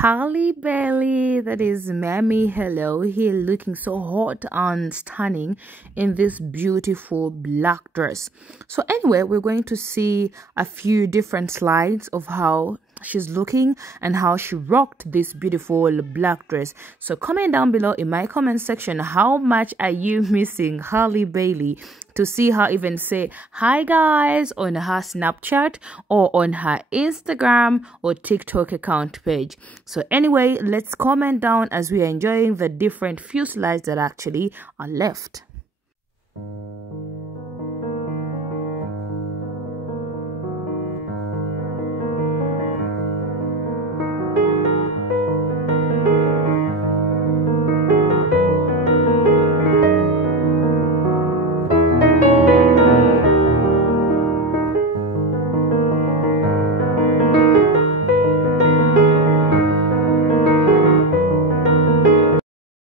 Halle Bailey, that is Mammy Hello, here looking so hot and stunning in this beautiful black dress. So anyway, we're going to see a few different slides of how she's looking and how she rocked this beautiful black dress. So comment down below in my comment section, how much are you missing Halle Bailey, to see her even say hi guys on her Snapchat or on her Instagram or TikTok account page. So anyway, let's comment down as we are enjoying the different few slides that actually are left.